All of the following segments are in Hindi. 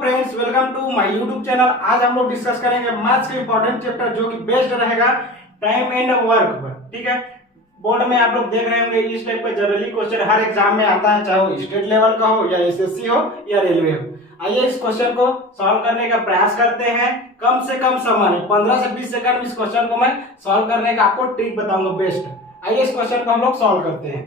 Friends, welcome to my YouTube channel. आज हम लोग डिस्कस करेंगे मैथ्स के इंपॉर्टेंट चैप्टर जो कि बेस्ड रहेगा टाइम एंड वर्क पर। ठीक है, बोर्ड में आप लोग देख रहे होंगे इस टाइप का जनरली क्वेश्चन हर एग्जाम में आता है, चाहे वो स्टेट लेवल का हो या एसएससी हो या रेलवे हो। आइए इस क्वेश्चन को सॉल्व करने का प्रयास करते हैं। कम से कम समय में 15 से 20 सेकंड में इस क्वेश्चन को मैं सॉल्व करने का आपको ट्रिक बताऊंगा बेस्ट। आइए इस क्वेश्चन को हम लोग सॉल्व करते हैं।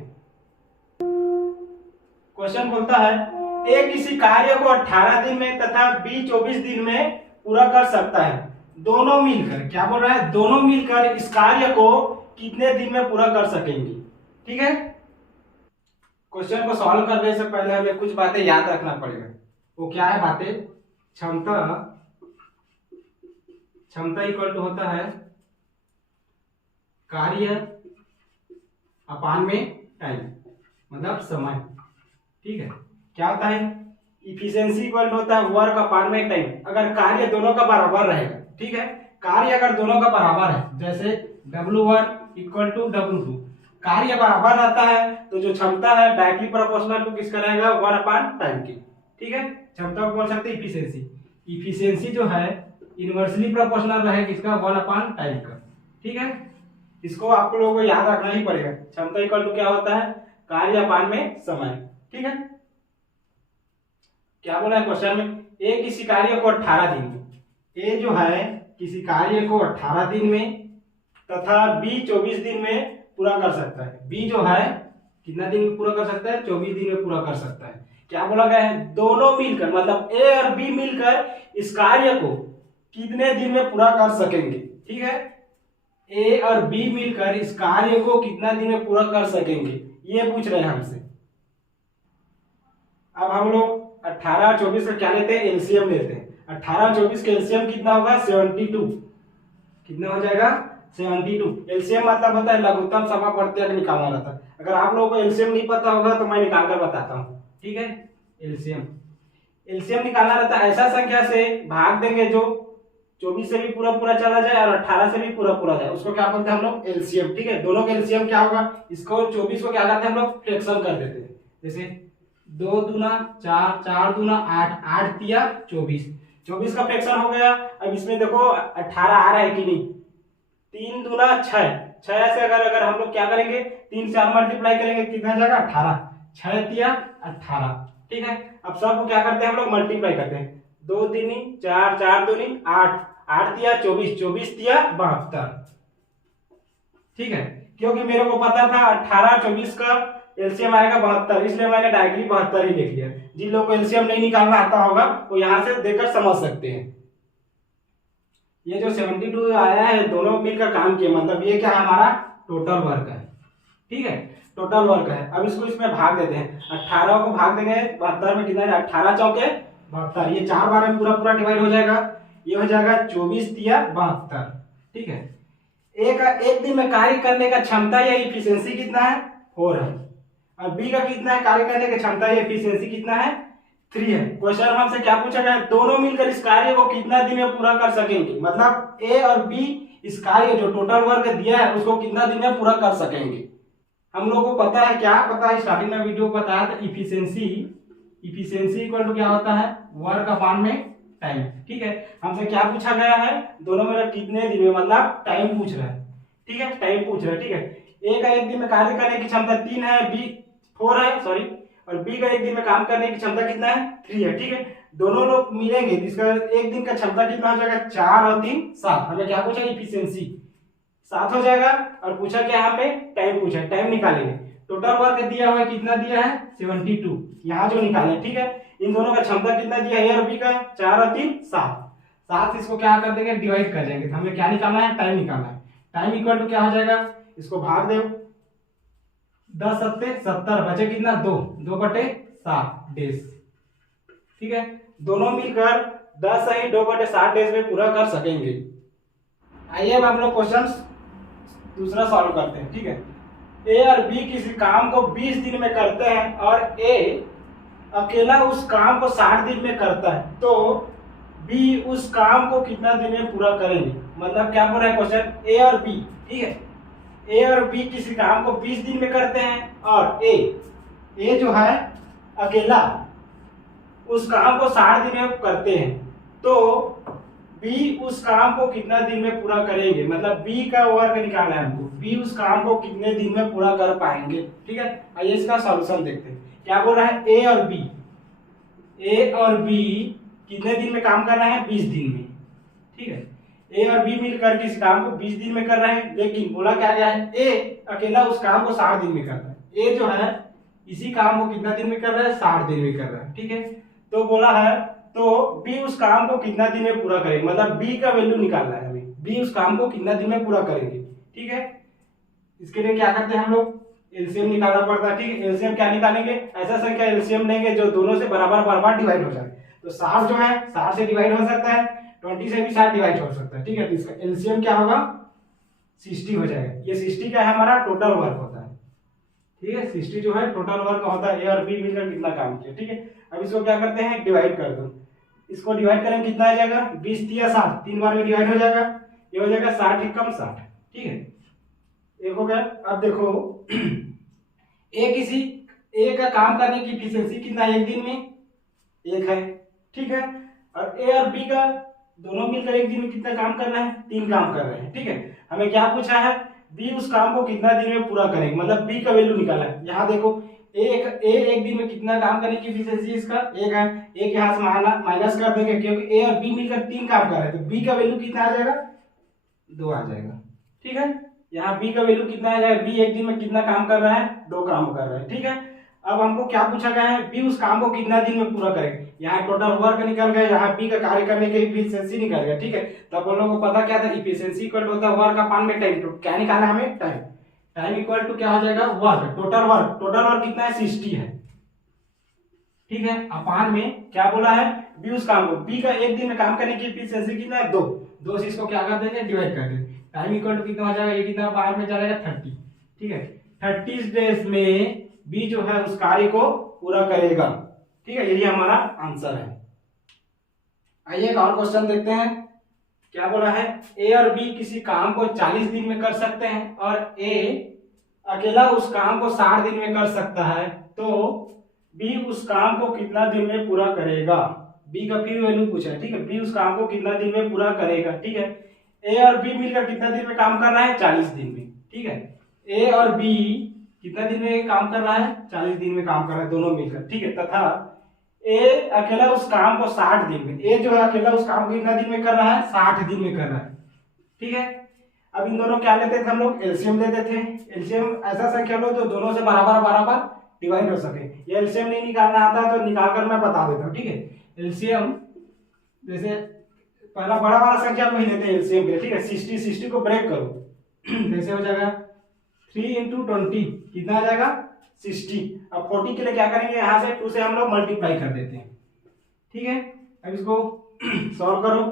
क्वेश्चन बोलता है ए किसी कार्य को 18 दिन में तथा बी 24 दिन में पूरा कर सकता है। दोनों मिलकर, क्या बोल रहा है, दोनों मिलकर इस कार्य को कितने दिन में पूरा कर सकेंगे। ठीक है, क्वेश्चन को सॉल्व करने से पहले हमें कुछ बातें याद रखना पड़ेगा। वो क्या है बातें? क्षमता इक्वल टू होता है कार्य अपान में टाइम, मतलब समय। ठीक है, क्या होता है? इफिशियंसी इक्वल टू होता है वर्क अपान में टाइम। अगर कार्य दोनों का बराबर रहेगा, ठीक है, कार्य अगर दोनों का बराबर है, जैसे W1 इक्वल टू W2, कार्य बराबर रहता है तो जो क्षमता है डायरेक्टली प्रोपोर्शनल टू किसका रहेगा? 1 अपान टाइम की। ठीक है, क्षमता को बोल सकते हैं इफिशियंसी। इफिशियंसी जो है इनवर्सली प्रोपोर्शनल रहेगा किसका? 1 अपान टाइम का। ठीक है, इसको आप लोगों को याद रखना ही पड़ेगा। क्षमता इक्वल टू क्या होता है? कार्य अपान में समय। ठीक है, क्या बोला है क्वेश्चन में? ए किसी कार्य को 18 दिन में, ए जो है किसी कार्य को 18 दिन में तथा बी 24 दिन में पूरा कर सकता है। बी जो है कितना दिन में पूरा कर सकता है? 24 दिन में पूरा कर सकता है। क्या बोला गया है? दोनों मिलकर, मतलब ए और बी मिलकर इस कार्य को कितने दिन में पूरा कर सकेंगे। ठीक है, ए और बी मिलकर इस कार्य को कितना दिन में पूरा कर सकेंगे, ये पूछ रहे हैं हमसे। अब हम लोग 18 और 24 का क्या लेते हैं? एलसीएम लेते हैं। 18 और 24 का एलसीएम कितना होगा? 72। कितना हो जाएगा? 72। एलसीएम मतलब होता है लघुत्तम समापवर्तक निकालना रहता है। अगर आप लोगों को एलसीएम नहीं पता होगा तो मैं निकाल कर बताता हूँ। ठीक है, एलसीएम निकालना रहता है। ऐसा संख्या से भाग देंगे जो 24 से भी पूरा पूरा चला जाए और 18 से भी पूरा पूरा जाए, उसको क्या बोलते हैं हम लोग? एलसीएम। ठीक है, दोनों का एलसीएम क्या होगा? इसको 24 को क्या करते हैं हम लोग? फ्रैक्शन कर देते हैं। जैसे 2 दूना 4, 4 दूना 8, 8 तिया 24, 24 का फ्रैक्शन हो गया। अब इसमें देखो 18 आ रहा है कि नहीं? 3 दूना 6, 6 से अगर हम लोग क्या करेंगे? 3 से 8 मल्टीप्लाई करेंगे, कितना जाएगा? 18, 6 तिया 18। ठीक है, अब सबको क्या करते हैं हम लोग? मल्टीप्लाई करते हैं। 2 दूनी 4, 4 दूनी 8, 8 तिया 24, 24 तिया 72। ठीक है, क्योंकि मेरे को पता था 18 24 का एलसीएम आएगा 72, इसलिए मैंने डायरेक्टली 72 ही लिख लिया। जिन लोगों को एलसीएम नहीं निकालना आता होगा वो यहां से देखकर समझ सकते हैं। ये जो 72 आया है दोनों मिलकर काम किए, मतलब ये क्या है? हमारा टोटल वर्क है। ठीक है, टोटल वर्क है। अब इसको इसमें भाग देते हैं। 18 को भाग देंगे 72 में, कितना? 18 चौके 72। ये 4 बार में पूरा पूरा डिवाइड हो जाएगा। ये हो जाएगा 24 तिया 72। ठीक है, एक दिन में कार्य करने का क्षमता या इफिशियंसी कितना है? 4 है। और बी का कितना है कार्य करने की क्षमता या एफिशिएंसी? कितना है? 3 है। क्वेश्चन हमसे क्या पूछा गया है? दोनों मिलकर इस कार्य को कितना दिन में पूरा कर सकेंगे, मतलब ए और बी इस कार्य जो टोटल वर्क दिया है उसको कितना दिन में पूरा कर सकेंगे। हम लोगों को पता है, क्या पता है? स्टार्टिंग में वीडियो को बताया था इफिशियंसी इक्वल टू क्या होता है? वर्क अपान में टाइम। ठीक है, हमसे क्या पूछा गया है? दोनों मिलकर कितने दिन में, मतलब टाइम पूछ रहा है। ठीक है, टाइम पूछ रहा है। ठीक है, ए का एक दिन में कार्य करने की क्षमता 3 है, बी 4 है, सॉरी, और बी का एक दिन में काम करने की क्षमता कितना है? 3 है। ठीक है, दोनों लोग मिलेंगे, इसका एक दिन का क्षमता कितना हो जाएगा? 4 और 3 7। हमें क्या पूछा? इफिशियंसी 7 हो जाएगा। और पूछा क्या? हमें टाइम पूछा है, टाइम निकालेंगे। टोटल वर्क दिया हुआ है, कितना दिया है? 72, यहाँ जो निकाले। ठीक है, इन दोनों का क्षमता कितना दिया है? ए और बी का 4 और 3 7। 7 इसको क्या कर देंगे? डिवाइड कर देंगे। तो हमें क्या निकालना है? टाइम निकालना है। टाइम इक्वल टू क्या हो जाएगा? इसको भाग दो, 10 सत्ते 70, बचे कितना? 2/7 डेज। ठीक है, दोनों मिलकर 10 सही 2/7 डेज में पूरा कर सकेंगे। आइए अब हम लोग क्वेश्चन दूसरा सॉल्व करते हैं। ठीक है, ए और बी किसी काम को 20 दिन में करते हैं और ए अकेला उस काम को 60 दिन में करता है, तो बी उस काम को कितना दिन में पूरा करेंगे। मतलब क्या बोल रहा है क्वेश्चन? ए और बी, ठीक है, ए और बी किसी काम को 20 दिन में करते हैं और ए जो है अकेला उस काम को 60 दिन में करते हैं तो बी उस काम को कितना दिन में पूरा करेंगे, मतलब बी का वर्क निकालना है हमको, बी उस काम को कितने दिन में पूरा कर पाएंगे। ठीक है, आइए इसका सॉल्यूशन देखते हैं। क्या बोल रहा है, ए और बी कितने दिन में काम कर रहे हैं, 20 दिन में। ठीक है, ए और बी मिलकर के इस काम को 20 दिन में कर रहे हैं, लेकिन बोला क्या गया है, ए अकेला उस काम को 60 दिन में कर रहा है। ए जो है इसी काम को कितना दिन में कर रहा है, 60 दिन में कर रहा है। ठीक है, तो बोला है तो बी उस काम को कितना दिन में पूरा करेंगे, मतलब बी का वैल्यू निकालना है हमें, बी उस काम को कितना दिन में पूरा करेंगे। ठीक है, इसके लिए क्या करते हैं हम लोग, एलसीएम निकालना पड़ता है। ठीक है, एलसीएम क्या निकालेंगे, ऐसा संख्या एलसीएम लेंगे जो दोनों से बराबर डिवाइड हो जाए। तो 60 जो है 60 से डिवाइड हो सकता है, 20 से भी 60 डिवाइड हो सकता है। ठीक है, तो इसका एलसीएम क्या होगा, 60 हो जाएगा। ये 60 क्या है, हमारा टोटल वर्क होता है। ठीक है, 60 जो है टोटल वर्क होता है, ए और बी मिलकर कितना काम किया। ठीक है, अब इसको क्या करते हैं, डिवाइड कर दो। इसको डिवाइड करेंगे कितना आ जाएगा, 20 या 60, 3 बार में डिवाइड हो जाएगा, ये हो जाएगा 60 कम 60। ठीक है, एक हो गया। अब देखो ए का काम करने की एफिशिएंसी कितना है, एक दिन में 1 है। ठीक है, और ए और बी का दोनों मिलकर एक दिन में कितना काम कर रहे हैं, 3 काम कर रहे हैं। ठीक है, हमें क्या पूछा है, बी उस काम को कितना दिन में पूरा करेंगे, मतलब बी का वैल्यू निकाला है। यहाँ देखो ए एक दिन में कितना काम करने की एफिशिएंसी इसका 1 है, एक यहाँ से माइनस कर देंगे क्योंकि ए और बी मिलकर 3 काम कर रहे हैं, तो बी का वैल्यू कितना आ जाएगा, 2 आ जाएगा। ठीक है, यहाँ बी का वैल्यू कितना आ जाएगा, बी एक दिन में कितना काम कर रहा है, 2 काम कर रहा है। ठीक है, अब हमको क्या पूछा गया है, बी उस काम को कितना दिन में पूरा करेंगे। यहाँ टोटल वर्क निकल गया, यहाँ बी का कार्य करने की एफिशिएंसी निकल गया। ठीक है, तो हम लोगों को पता क्या था, एफिशिएंसी इक्वल होता है वर्क अपॉन में टाइम। तो क्या निकालना है हमें, टाइम। टाइम इक्वल टू क्या हो जाएगा, वर्क। टोटल वर्क कितना है, 60 है। ठीक है, अपान में क्या बोला है, बी उस काम को, बी का एक दिन में काम करने की एफिशिएंसी कितना है, 2 से इसको क्या कर देंगे, डिवाइड कर देंगे। टाइम इक्वल टू कितना हो जाएगा, ये कितना बाहर में चलेगा 30। ठीक है, 30 डेज में बी जो है उस कार्य को पूरा करेगा। ठीक है, यही हमारा आंसर है। आइए एक और क्वेश्चन देखते हैं। क्या बोला है, ए और बी किसी काम को 40 दिन में कर सकते हैं और ए अकेला उस काम को 60 दिन में कर सकता है, तो बी उस काम को कितना दिन में पूरा करेगा। बी का फिर वैल्यू पूछा है। ठीक है, बी उस काम को कितना दिन में पूरा करेगा। ठीक है, ए और बी मिलकर कितना दिन में काम कर रहा है, 40 दिन में। ठीक है, ए और बी कितना दिन में काम कर रहा है, 40 दिन में काम कर रहा है दोनों मिलकर। ठीक है, तथा ए अकेला उस काम को 60 दिन में, ए जो है अकेला उस काम को कितना दिन में कर रहा है, 60 दिन में कर रहा है। ठीक है, अब इन दोनों क्या लेते थे हम लोग, एलसीएम लेते थे। एलसीएम ऐसा संख्या लो जो दोनों से बराबर डिवाइड हो सके। ये एलसीएम नहीं निकालना आता तो निकाल कर मैं बता देता हूँ। ठीक है, एलसीएम जैसे पहला बड़ा वाला संख्या को ही लेते हैं एलसीएम के लिए। ठीक है, 60 को ब्रेक करो, जैसे हो जाएगा 3 × 20 कितना आ जाएगा, 60। अब 40 के लिए क्या करेंगे, यहाँ से 2 से हम लोग मल्टीप्लाई कर देते हैं। ठीक है, अब इसको सॉल्व करो,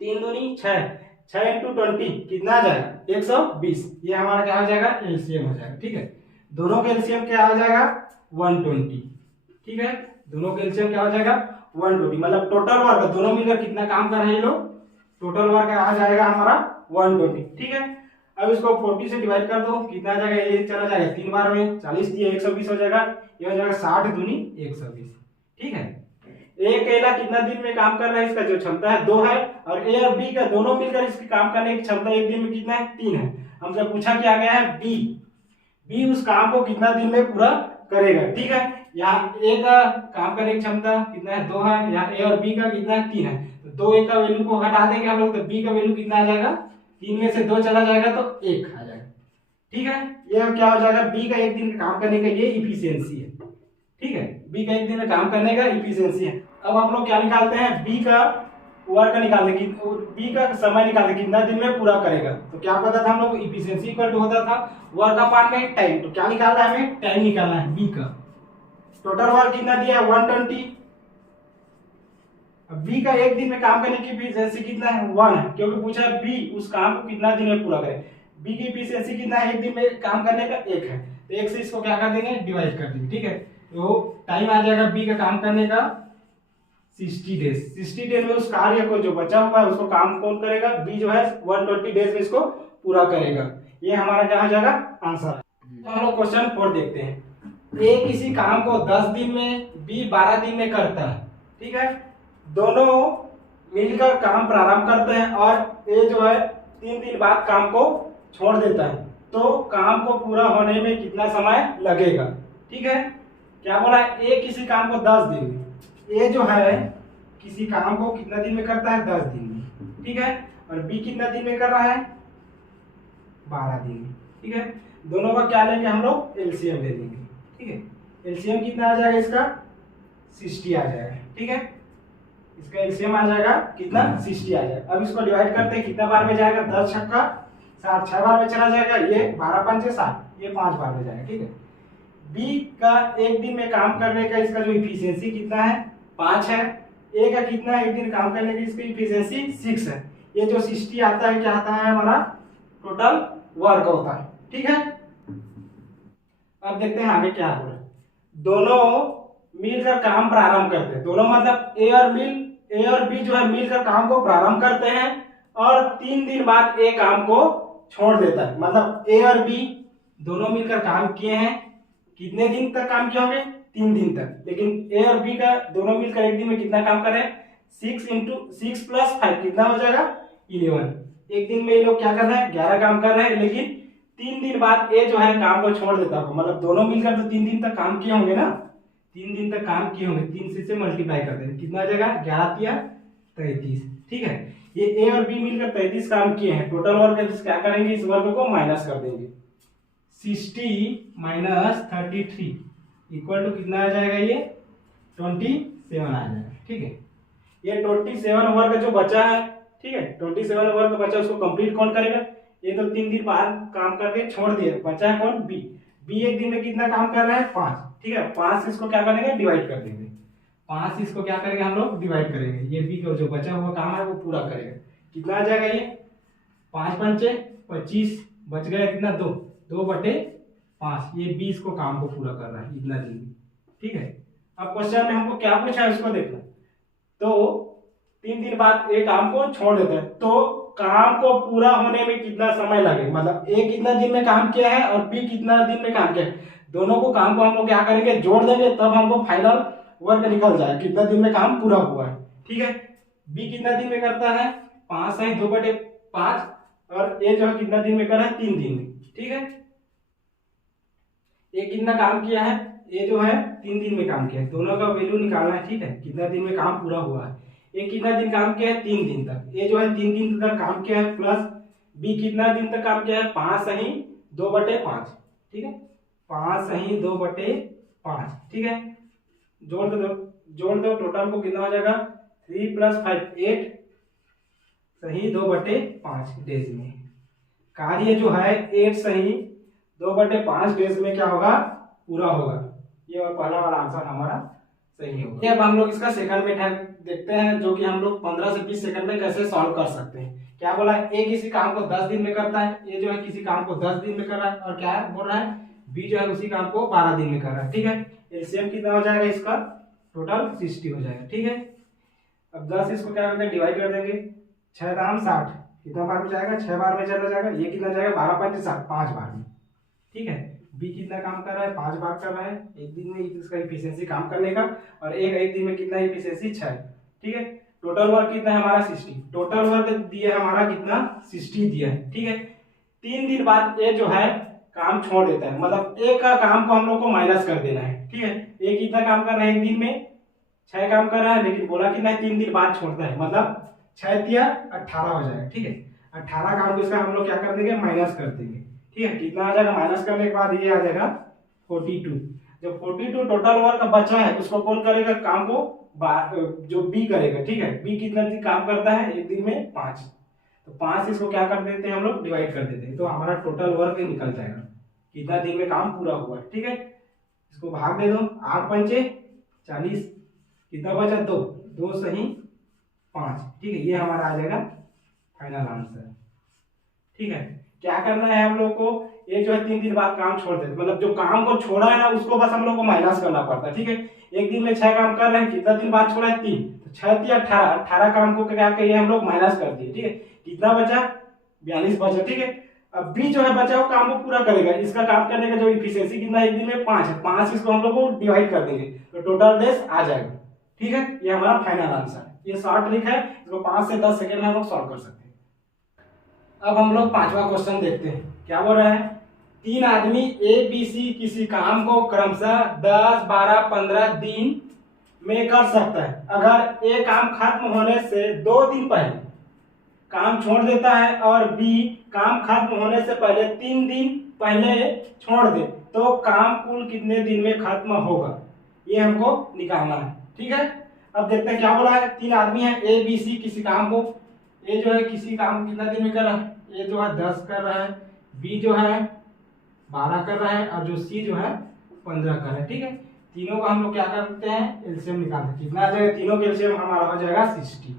3 दूनी 6, 6 × 20 कितना आ जाएगा, 120। ये हमारा क्या हो जाएगा, एलसीएम हो जाएगा। ठीक है, दोनों का एलसीएम क्या हो जाएगा, 120। ठीक है, दोनों का एलसीएम क्या हो जाएगा, 120। मतलब टोटल वर्क दोनों मिलकर कितना काम कर रहे हैं ये लोग, टोटल वर्क आ जाएगा हमारा 120। ठीक है, अब इसको 40 से डिवाइड कर दो, कितना आ जाएगा, ये चला जाएगा 3 बार में, 40 दिए 120 हो जाएगा, ये हो जाएगा 60 दूनी 120। ठीक है, ए अकेला कितना दिन में काम कर रहा है, इसका जो क्षमता है 2 है, और ए और बी का दोनों मिलकर इसकी काम करने की क्षमता एक दिन में कितना है, 3 है। हमसे पूछा क्या गया है, बी उस काम को कितना दिन में पूरा करेगा। ठीक है, यहाँ ए का काम करने की क्षमता कितना है, 2 है, यहाँ ए और बी का कितना है, 3 है। तो 2 ए का वैल्यू को हटा देंगे हम लोग, तो बी का वैल्यू कितना आ जाएगा, 3 में से 2 चला जाएगा तो 1 आ जाएगा। ठीक है, ये क्या हो जाएगा, बी का एक दिन में काम करने का ये इफिशियंसी है। ठीक है, बी का एक दिन में काम करने का इफिशियंसी है। अब हम लोग क्या निकालते हैं, बी का वर्क निकालने की, बी का समय निकालने कितना दिन में पूरा करेगा। तो क्या पता था हम लोग, इफिशियंसी इक्वल टू होता था वर्क अपॉन में टाइम। तो क्या निकालना है हमें, टाइम निकालना है बी का। टोटल वर्क कितना दिया है, 120। अब बी का एक दिन में काम करने की एफिशिएंसी कितना है, 1 है, क्योंकि पूछा है बी उस काम को कितना दिन में पूरा करे। बी की एफिशिएंसी कितना है, एक दिन में काम करने का 1 है, तो 1 से इसको क्या कर देंगे, डिवाइड कर देंगे। ठीक है, तो टाइम आ जाएगा बी का काम करने का 60 डेज। 60 डेज में उस कार्य को जो बचा हुआ है उसको काम कौन करेगा, बी जो है 120 डेज में इसको पूरा करेगा। ये हमारा क्या हो जाएगा, आंसर है। तो हम लोग क्वेश्चन 4 देखते हैं। ए किसी काम को 10 दिन में, बी 12 दिन में करता है, ठीक है। दोनों मिलकर काम प्रारंभ करते हैं और ए जो है 3 दिन बाद काम को छोड़ देता है, तो काम को पूरा होने में कितना समय लगेगा, ठीक है। क्या बोला है, ए किसी काम को 10 दिन में, ए जो है किसी काम को कितना दिन में करता है, 10 दिन में, ठीक है। और बी कितना दिन में कर रहा है, 12 दिन में, ठीक है। दोनों का क्या लेंगे हम लोग, एलसीएम ले लेंगे, ठीक है। एलसीएम कितना आ जाएगा इसका, 60 आ जाएगा, ठीक है। इसका एलसीएम आ जाएगा कितना, 60 आ जाएगा। अब इसको डिवाइड करते हैं, कितना बार में जाएगा, 10 छक्का 60, 6 बार में चला जाएगा, ये 12 पंचे 60, ये 5 बार में जाएगा, ठीक है। बी का एक दिन में काम करने का इसका जो इफिशियंसी कितना है, 5 है। ए का कितना है, एक दिन काम करने की इसकी इफिशियंसी 6 है। ये जो 60 आता है क्या आता है, हमारा टोटल वर्क होता है, ठीक है। अब देखते हैं आगे क्या हो रहा है। दोनों मिलकर काम प्रारंभ करते हैं, दोनों मतलब ए और बी जो है मिलकर काम को प्रारंभ करते हैं और 3 दिन बाद ए काम को छोड़ देता है। मतलब ए और बी दोनों मिलकर काम किए हैं, कितने दिन तक काम किए होंगे, 3 दिन तक। लेकिन ए और बी का दोनों मिलकर एक दिन में कितना काम कर रहे हैं, 6 + 5 कितना हो जाएगा, 11। एक दिन में ये लोग क्या कर रहे हैं, 11 काम कर रहे हैं। लेकिन 3 दिन बाद ए जो है काम को छोड़ देता है, मतलब दोनों मिलकर तो 3 दिन तक काम किए होंगे ना, 3 दिन तक काम किए होंगे, 3 से मल्टीप्लाई कर देंगे, कितना आ जाएगा, 11 या 33, ठीक है। ये ए और बी मिलकर 33 काम किए हैं, टोटल वर्क क्या करेंगे, इस वर्क को माइनस कर देंगे, 60 - 33 इक्वल टू कितना आ जाएगा, ये 27 आ जाएगा, ठीक है। ये 27 वर्क जो बचा है, ठीक है, 27 वर्क बचा, उसको कंप्लीट कौन करेगा, ये तो 3 दिन बाद काम करके छोड़ दिए, बचा है कौन, बी। बी एक दिन में कितना काम कर रहा है, 5, ठीक है। 5 इसको क्या करेंगे, डिवाइड कर देंगे, 5 इसको क्या करेंगे हम लोग, डिवाइड करेंगे। ये बी का जो बचा हुआ काम है वो पूरा करेगा, कितना आ जाएगा, ये 5 पंचे 25, बच गया कितना, 2/5। ये 20 को काम को पूरा कर रहा है इतना दिन में, ठीक है। अब क्वेश्चन में हमको क्या पूछा है उसको देखना, तो 3 दिन बाद ए काम को छोड़ देता है, तो काम को पूरा होने में कितना समय लगेगा, मतलब ए कितना दिन में काम किया है और बी कितना दिन में काम किया है, दोनों को काम को हम लोग क्या करेंगे, जोड़ देंगे, तब हमको फाइनल वर्क निकल जाए कितना दिन में काम पूरा हुआ है, ठीक है। बी कितना दिन में करता है, 5 है, 2/5, और ए जो है कितना दिन में कर रहा है, 3 दिन में, ठीक है। ए कितना काम किया है, ए जो है 3 दिन में काम किया है, दोनों का वैल्यू निकालना है, ठीक है, कितना दिन में काम पूरा हुआ है। ए कितना दिन काम किया है, 3 दिन तक, ए जो है 3 दिन तक काम किया है, प्लस बी कितना दिन तक काम किया है, 5 सही 2/5, ठीक है, 5 सही 2/5, ठीक है। जोड़ दो टोटल को कितना हो जाएगा, 3 + 5 8 सही 2/5 डेज में। कार्य जो है 8 सही 2/5 डेज में क्या होगा, पूरा होगा। ये पहला वाला आंसर हमारा सही होगा। अब हम लोग इसका सेकंड मेथड देखते हैं, जो कि हम लोग 15 से 20 सेकंड में कैसे सॉल्व कर सकते हैं। क्या बोला है, ए किसी काम को 10 दिन में करता है, ये जो है किसी काम को 10 दिन में कर रहा है, और क्या है बोल रहा है, बी जो है उसी काम को 12 दिन में कर रहा है, ठीक है। एलसीएम कितना हो जाएगा इसका, टोटल 60 हो जाएगा, ठीक है। अब 10 इसको क्या करते हैं, डिवाइड कर देंगे, 6 दाम 60, कितना बार में जाएगा, 6 बार में चला जाएगा, ये कितना जाएगा, 12 पंचे 60, 5 बार में, ठीक है। बी कितना काम कर रहा है, 5 बार कर रहा है एक दिन में, इसका इफिशियंसी काम करने का, और एक दिन में कितना इफिशियंसी, 6, ठीक है। टोटल वर्क कितना है हमारा, 60, टोटल वर्क दिया हमारा कितना, 60 दिया है, ठीक है। 3 दिन बाद ए जो है काम छोड़ देता है, मतलब ए का काम को हम लोग को माइनस कर देना है, ठीक है। ए कितना काम कर रहा है, एक दिन में 6 काम कर रहा है, लेकिन बोला कितना है, 3 दिन बाद छोड़ता है, मतलब 6 या 18 हो जाएगा, ठीक है। 18 काम को इसका हम लोग क्या कर देंगे, माइनस कर देंगे, ठीक है। कितना आ जाएगा, माइनस करने के बाद ये आ जाएगा 42। जब 42 टोटल वर्क बचा है, उसको कौन करेगा, काम को जो बी करेगा, ठीक है। बी कितना दिन काम करता है, एक दिन में 5, तो 5 इसको क्या कर देते हैं हम लोग, डिवाइड कर देते हैं, तो हमारा टोटल वर्क निकल जाएगा कितना दिन में काम पूरा हुआ है, ठीक है। इसको भाग दे दो, 8 पंचे 40, कितना बचा, 2 सही 5, ठीक है। ये हमारा आ जाएगा फाइनल आंसर, ठीक है। क्या करना है हम लोग को, ये जो है 3 दिन बाद काम छोड़ देते, मतलब जो काम को छोड़ा है ना, उसको बस हम लोग को माइनस करना पड़ता है, ठीक है। एक दिन में 6 काम कर रहे हैं, कितना दिन बाद छोड़ा है, 3, तो 6 या 18 काम को क्या करिए हम लोग माइनस कर दिए, ठीक है। कितना बचा, 42 बचा, ठीक है। अब बी जो है बचा वो काम को पूरा करेगा, इसका काम करने का जो इफिशियंसी कितना है एक दिन में 5 है, 5 इसको हम लोग को डिवाइड कर देंगे तो टोटल डेज आ जाएगा। ठीक है, ये हमारा फाइनल आंसर है। ये शॉर्ट ट्रिक है, इसको 5 से 10 सेकंड में हम लोग सॉल्व कर सकते हैं। अब हम लोग 5वां क्वेश्चन देखते हैं, क्या बोल रहा है। 3 आदमी ए बी सी किसी काम को क्रमशः 10, 12, 15 दिन में कर सकता है। अगर ए काम खत्म होने से 2 दिन पहले काम छोड़ देता है और बी काम खत्म होने से पहले 3 दिन पहले छोड़ दे तो काम कुल कितने दिन में खत्म होगा, ये हमको निकालना है। ठीक है, अब देखते हैं क्या बोला है। 3 आदमी है ए बी सी किसी काम को, ए जो है किसी काम कितना दिन में कर रहा है, ए जो है 10 कर रहा है, बी जो है 12 कर रहा है और जो सी जो है 15 कर रहा है। ठीक है, तीनों को हम लोग क्या करते हैं, एलसीएम निकालते हैं। कितना आ जाएगा, तीनों के एलसीएम हमारा हो जाएगा 60।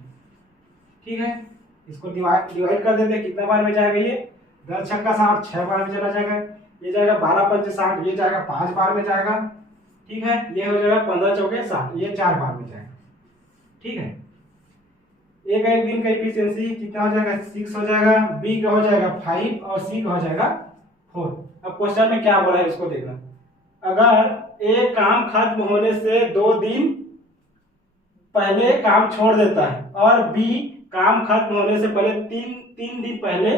ठीक है, इसको डिवाइड कर देते हैं, कितना बार में जाएगा ये 10 छक्का 60, 6 बार में चला जाएगा। ये जाएगा 12 पंचे 60, ये जाएगा 5 बार में जाएगा। ठीक है, ये हो जाएगा 15 चौके 60, ये 4 बार में जाएगा। ठीक है, ए का एक दिन का इफिशियंसी कितना हो जाएगा 6 हो जाएगा, बी का हो जाएगा 5 और सी का हो जाएगा 4। अब क्वेश्चन में क्या बोला है इसको देखना। अगर ए काम खत्म होने से 2 दिन पहले काम छोड़ देता है और बी काम खत्म होने से पहले 3 दिन पहले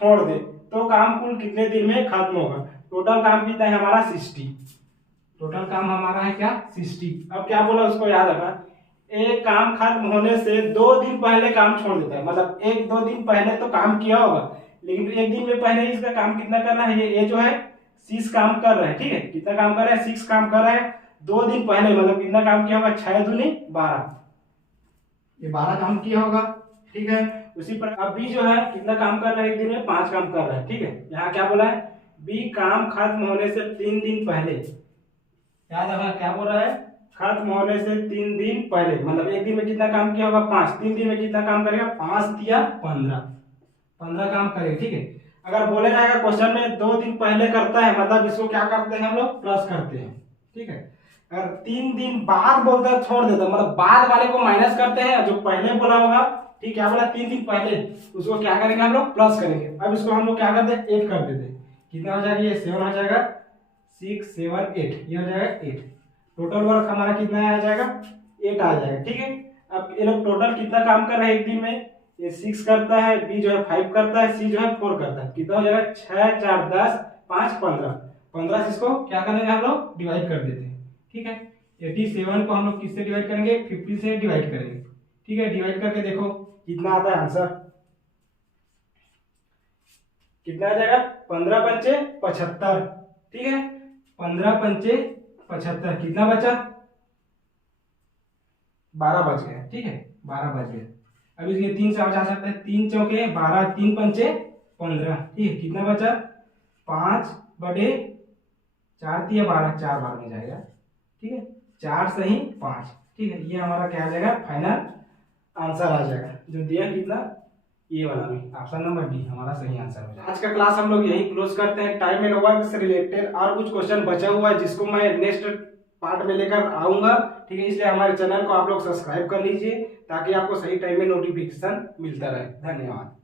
छोड़ दे तो काम कुल कितने दिन में खत्म होगा। टोटल काम कितना है हमारा 60। टोटल काम हमारा है क्या 60। अब क्या बोला उसको याद रखना, एक काम खत्म होने से 2 दिन पहले काम छोड़ देता है, मतलब 1-2 दिन पहले तो काम किया होगा लेकिन 1 दिन में पहले इसका काम कितना करना है, ये जो है 6 काम कर रहा है। ठीक है, कितना काम कर रहा है 6 काम कर रहा है 2 दिन पहले, मतलब कितना काम किया होगा 6 दूनी 12, ये 12 काम किया होगा। ठीक है, उसी पर अब बी जो है कितना काम कर रहा है, एक दिन में 5 काम कर रहा है। ठीक है, यहाँ क्या बोला है, बी काम खत्म होने से 3 दिन पहले, याद रखना क्या बोल रहा है, खत्म होने से 3 दिन पहले, मतलब एक दिन में कितना काम किया होगा 5, 3 दिन में कितना काम करेगा 5 दिया 15 काम करेगा। ठीक है, अगर बोले जाएगा क्वेश्चन में 2 दिन पहले करता है, मतलब इसको क्या करते हैं हम लोग प्लस करते हैं। ठीक है, अगर 3 दिन बाद बोलता है छोड़ देता है, मतलब बाद वाले को माइनस करते हैं, जो पहले बोला होगा ठीक क्या बोला 3 दिन पहले, उसको क्या करेंगे हम लोग प्लस करेंगे। अब इसको हम लोग क्या करते हैं 8 कर देते हैं, कितना हो जाएगा ये 7 हो जाएगा, 6 7 8, ये हो जाएगा 8। टोटल वर्क हमारा कितना आ जाएगा 8 आ जाएगा। ठीक है, अब ये लोग टोटल कितना काम कर रहे हैं एक दिन में, ये 6 करता है, बी जो है 5 करता है, सी जो है 4 करता है, कितना हो जाएगा 6 4 10 5 15 से इसको क्या करेंगे हम लोग डिवाइड कर देते हैं। ठीक है, 87 को हम लोग किससे डिवाइड करेंगे 50 से डिवाइड करेंगे। ठीक है, डिवाइड करके देखो कितना आता है आंसर, कितना आ जाएगा 15 पंचे 75। ठीक है, 15 पंचे 75, कितना बचा 12 बच गया। ठीक है, 12 बच गया। अब इसके 3 से बचा सकते हैं, 3 चौके 12, 3 पंचे 15। ठीक है, कितना बचा 5 बटे 4 दिया 12, 4 बार में जाएगा। ठीक है, 4 सही 5। ठीक है, ये हमारा क्या आ जाएगा फाइनल आंसर आ जाएगा, जो दिया कितना ये वाला में ऑप्शन नंबर डी हमारा सही आंसर हो जाएगा। आज का क्लास हम लोग यही क्लोज करते हैं। टाइम एंड वर्क से रिलेटेड और कुछ क्वेश्चन बचा हुआ है जिसको मैं नेक्स्ट पार्ट में लेकर आऊंगा। ठीक है, इसलिए हमारे चैनल को आप लोग सब्सक्राइब कर लीजिए ताकि आपको सही टाइम में नोटिफिकेशन मिलता रहे। धन्यवाद।